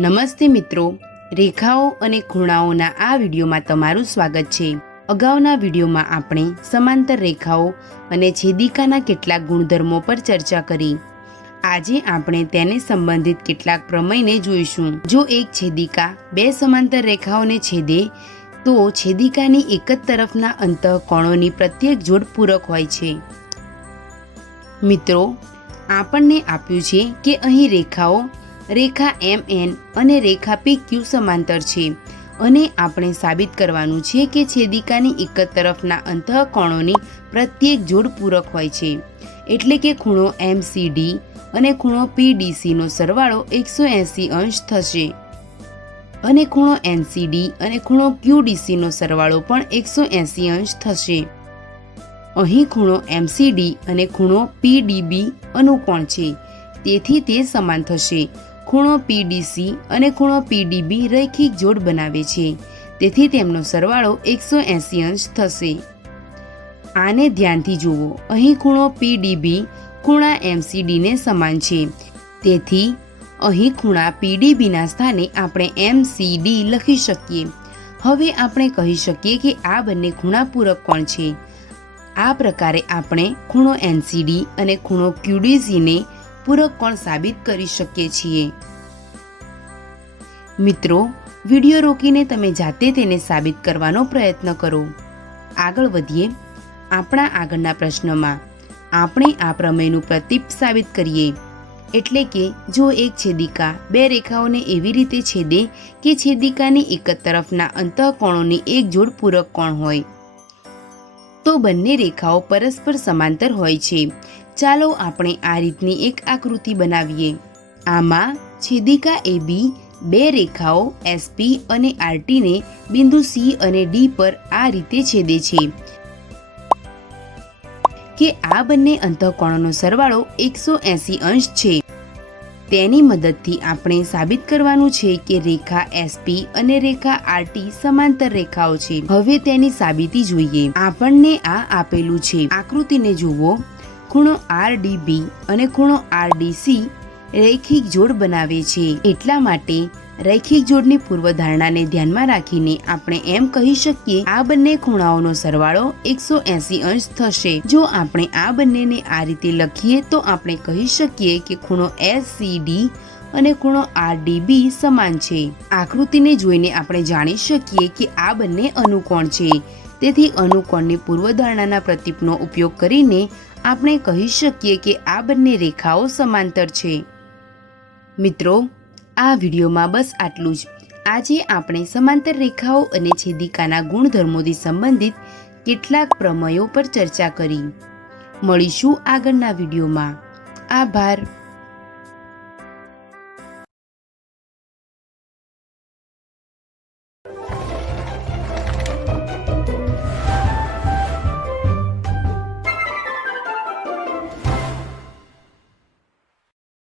નમસ્તે મિત્રો, રેખાઓ અને ખૂણાઓના આ વિડીયોમાં તમારું સ્વાગત છે। અગાઉના વિડીયોમાં આપણે સમાંતર રેખાઓ અને છેદિકાના કેટલાક ગુણધર્મો પર ચર્ચા કરી। આજે આપણે તેને સંબંધિત કેટલાક પ્રમેયને જોઈશું। જો એક છેદિકા બે સમાંતર રેખાઓને છેદે તો છેદિકાની એક જ તરફના અંતઃકોણોની પ્રત્યેક જોડ પૂરક હોય છે। મિત્રો, આપણને આપ્યું છે કે અહીં રેખાઓ રેખા MN અને રેખા PQ સમાંતર છે અને આપણે સાબિત કરવાનું છે કે છેદિકાની એક જ તરફના અંતઃકોણોની પ્રત્યેક જોડ પૂરક હોય છે। એટલે કે ખૂણો MCD અને ખૂણો PDC નો સરવાળો 180 અંશ થશે અને ખૂણો NCD અને ખૂણો QDC નો સરવાળો પણ 180 અંશ થશે। અહીં ખૂણો MCD અને ખૂણો PDB અનુકોણ છે, તેથી તે સમાન થશે। ખૂણો PDC અને ખૂણો PDB રૈખિક જોડ બનાવે છે, તેથી તેમનો સરવાળો 180 અંશ થશે। આને ધ્યાનથી જુઓ, અહીં ખૂણો PDB ખૂણા MCD ને સમાન છે, તેથી અહીં ખૂણા PDB ના સ્થાને આપણે MCD લખી શકીએ। હવે આપણે કહી શકીએ કે આ બંને ખૂણા પૂરક કોણ છે। આ પ્રકારે આપણે ખૂણો NCD અને ખૂણો QDC ને પૂરક કોણ સાબિત કરી શકીએ છીએ। મિત્રો, વિડીયો રોકીને તમે જાતે તેને સાબિત કરવાનો પ્રયત્ન કરો। આગળ વધીએ। આપણા આગળના પ્રશ્નમાં આપણે આ પ્રમેયનું પ્રતીપ સાબિત કરીએ। એટલે કે જો એક છેદિકા બે રેખાઓને એવી રીતે છેદે કે છેદિકાની એક જ તરફના અંતઃકોણોની એક જોડ પૂરક કોણ હોય તો બંને રેખાઓ પરસ્પર સમાંતર હોય છે। ચાલો આપણે આ રીતની એક આકૃતિ બનાવીએ। આમાં છેદિકા AB બે રેખાઓ SP અને RT ને બિંદુ C અને D પર આ રીતે છેદે છે કે આ બંને અંતઃકોણોનો સરવાળો 180 અંશ છે। તેની મદદથી આપણે સાબિત કરવાનું છે કે રેખા SP અને રેખા RT સમાંતર રેખાઓ છે। હવે તેની સાબિતી જોઈએ। આપણને આ આપેલું છે, આકૃતિને જુઓ। ખૂણો RDB અને ખૂણો RDC રૈખિક જોડ બનાવે છે, એટલા માટે રૈખિક જોડની પૂર્વધારણાને ધ્યાનમાં રાખીને આપણે એમ કહી શકીએ આ બંને ખૂણાઓનો સરવાળો 180 અંશ થશે। જો આપણે આ બંનેને આ રીતે લખીએ તો આપણે કહી શકીએ કે ખૂણો SCD અને ખૂણો RDB સમાન છે। આકૃતિને જોઈને આપણે જાણી શકીએ કે આ બંને અનુકોણ છે, તેથી અનુકોણની પૂર્વધારણાના પ્રતીપનો ઉપયોગ કરીને આપણે કહી શકીએ કે આ બંને રેખાઓ સમાંતર છે। મિત્રો, આ વિડીયોમાં બસ આટલું જ। આજે આપણે સમાંતર રેખાઓ અને છેદિકાના ગુણધર્મોથી સંબંધિત કેટલાક પ્રમેયો પર ચર્ચા કરી। મળીશું આગળના વિડીયોમાં। આભાર।